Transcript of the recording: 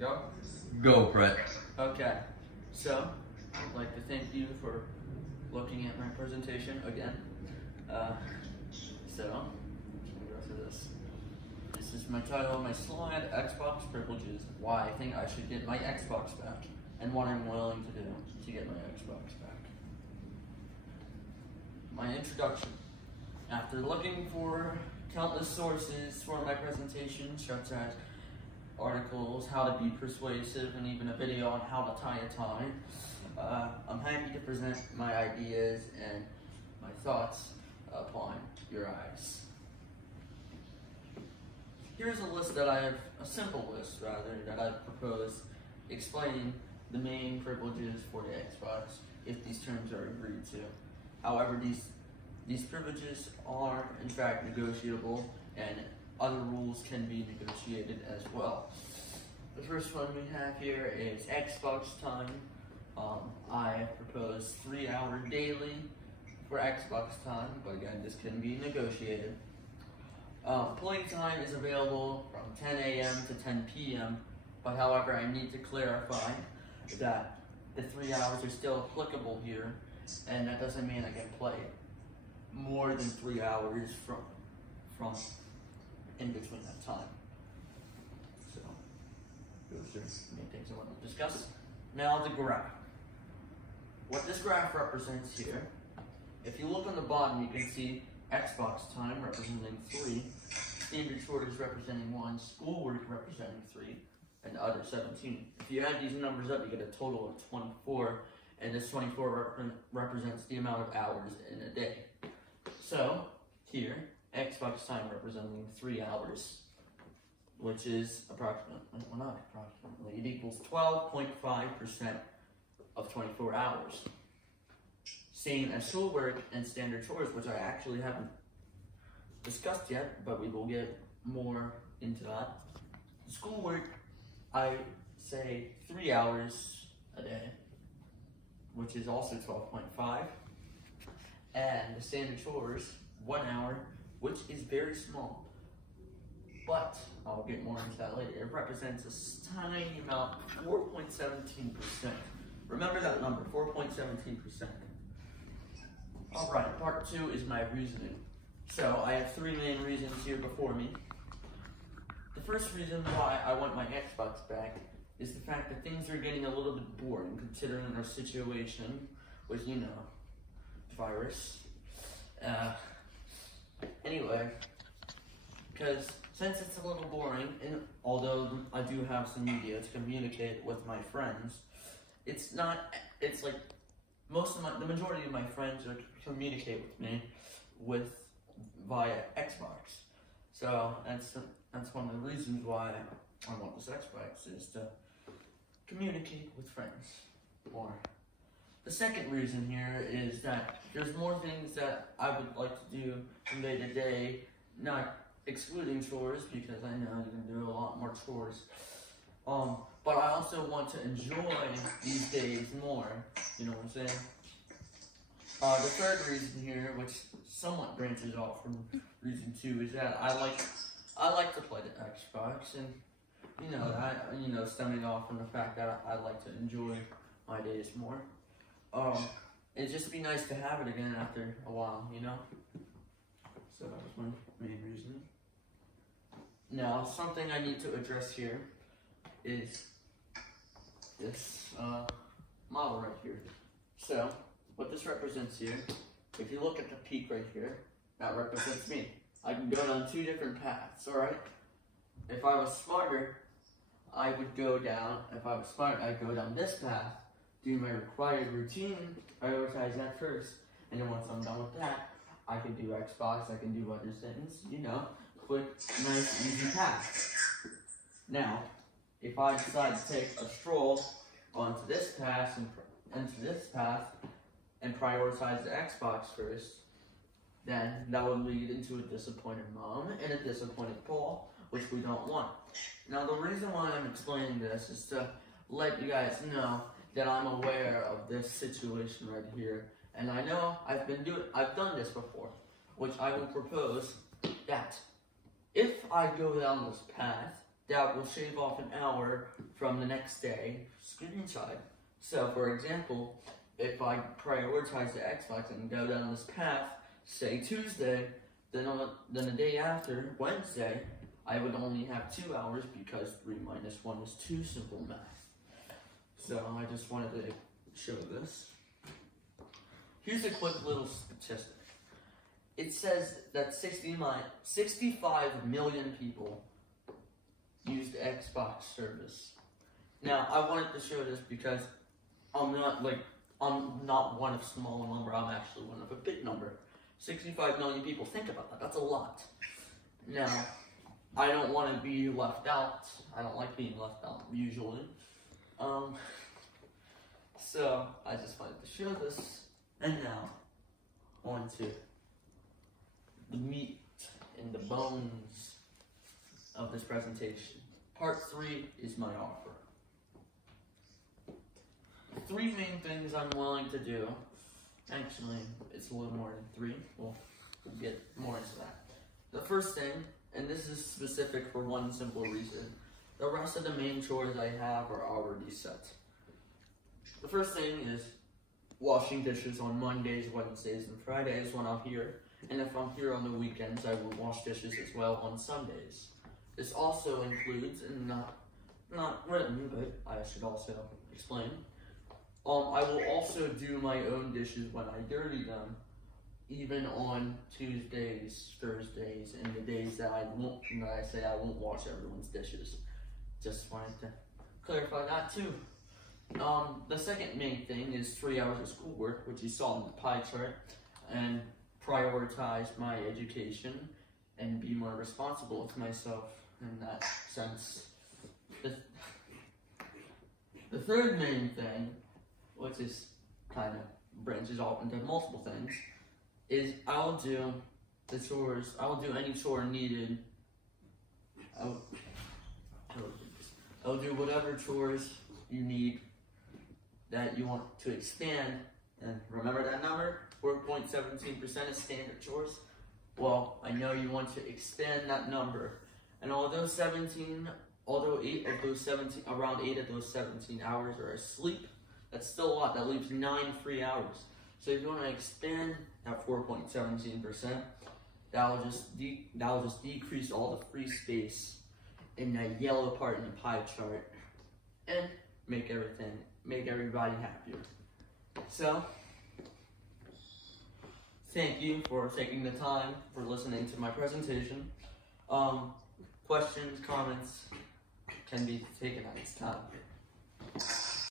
Go? Go, Brett. Okay, so I'd like to thank you for looking at my presentation again. So, let's go through this. This is my title of my slide, Xbox Privileges, why I think I should get my Xbox back, and what I'm willing to do to get my Xbox back. My introduction. After looking for countless sources for my presentation, such as articles, how to be persuasive, and even a video on how to tie a tie, I'm happy to present my ideas and my thoughts upon your eyes. Here's a list that I have, a simple list rather, that I've proposed explaining the main privileges for the Xbox if these terms are agreed to. However, these privileges are in fact negotiable, and other rules can be negotiated as well. The first one we have here is Xbox time. I propose 3 hours daily for Xbox time, but again, this can be negotiated. Playtime is available from 10 a.m. to 10 p.m., but however, I need to clarify that the 3 hours are still applicable here, and that doesn't mean I can play more than 3 hours from in between that time. So, those are the main things I want to discuss. Now the graph. What this graph represents here, if you look on the bottom, you can see Xbox time representing 3, standard shortage representing 1, schoolwork representing 3, and other 17. If you add these numbers up, you get a total of 24, and this 24 represents the amount of hours in a day. So, here, Xbox time representing 3 hours, which is approximately, well not approximately, it equals 12.5% of 24 hours. Same as schoolwork and standard chores, which I actually haven't discussed yet, but we will get more into that. Schoolwork, I say 3 hours a day, which is also 12.5. And the standard chores, 1 hour, which is very small. But I'll get more into that later. It represents a tiny amount, 4.17%. Remember that number, 4.17%. Alright, part 2 is my reasoning. So I have 3 main reasons here before me. The first reason why I want my Xbox back is the fact that things are getting a little bit boring considering our situation with, you know, virus. Anyway, because since it's a little boring, and although I do have some media to communicate with my friends, it's like the majority of my friends communicate with me via Xbox. So that's one of the reasons why I want this Xbox, is to communicate with friends more. The second reason here is that there's more things that I would like to do from day to day, not excluding chores, because I know you can do a lot more chores. But I also want to enjoy these days more, you know what I'm saying? The third reason here, which somewhat branches off from reason 2, is that I like to play the Xbox, and you know, stemming off from the fact that I like to enjoy my days more. It'd just be nice to have it again after a while, you know? So that was my main reason. Now, something I need to address here is this model right here. So, what this represents here, if you look at the peak right here, that represents me. I can go down 2 different paths, alright? If I was smarter, I would go down, I'd go down this path, do my required routine, prioritize that first, and then once I'm done with that, I can do Xbox, I can do other things, you know, quick, nice, easy path. Now, if I decide to take a stroll onto this path and prioritize the Xbox first, then that would lead into a disappointed mom and a disappointed Paul, which we don't want. Now, the reason why I'm explaining this is to let you guys know that I'm aware of this situation right here, and I know I've done this before, which I will propose that if I go down this path that will shave off an hour from the next day screen time. So, for example, if I prioritize the Xbox and go down this path, say Tuesday, then the day after, Wednesday, I would only have 2 hours because 3 minus 1 is 2, simple math. So I just wanted to show this. Here's a quick little statistic. It says that 65 million people used Xbox service. Now, I wanted to show this because I'm not one of small number, I'm actually one of a big number. 65 million people, think about that, that's a lot. Now, I don't want to be left out. I don't like being left out, usually. So, I just wanted to show this. And now, on to the meat and the bones of this presentation. Part 3 is my offer. 3 main things I'm willing to do. Actually, it's a little more than 3. We'll get more into that. The first thing, and this is specific for one simple reason, the rest of the main chores I have are already set. The first thing is washing dishes on Mondays, Wednesdays, and Fridays when I'm here. And if I'm here on the weekends, I will wash dishes as well on Sundays. This also includes, and not written, but I should also explain, I will also do my own dishes when I dirty them, even on Tuesdays, Thursdays, and the days that I say I won't wash everyone's dishes. Just wanted to clarify that too. The second main thing is 3 hours of schoolwork, which you saw in the pie chart, and prioritize my education and be more responsible with myself in that sense. The third main thing, which is kind of branches off into multiple things, is I'll do the chores, I'll do any chore needed. I'll do whatever chores you need that you want to expand. And remember that number? 4.17% is standard chores. Well, I know you want to expand that number. And although 8 of those 17, around 8 of those 17 hours are asleep, that's still a lot. That leaves 9 free hours. So if you want to expand that 4.17%, that'll just decrease all the free space in that yellow part in the pie chart and make everybody happier. So, thank you for taking the time for listening to my presentation. Questions, comments can be taken at this time.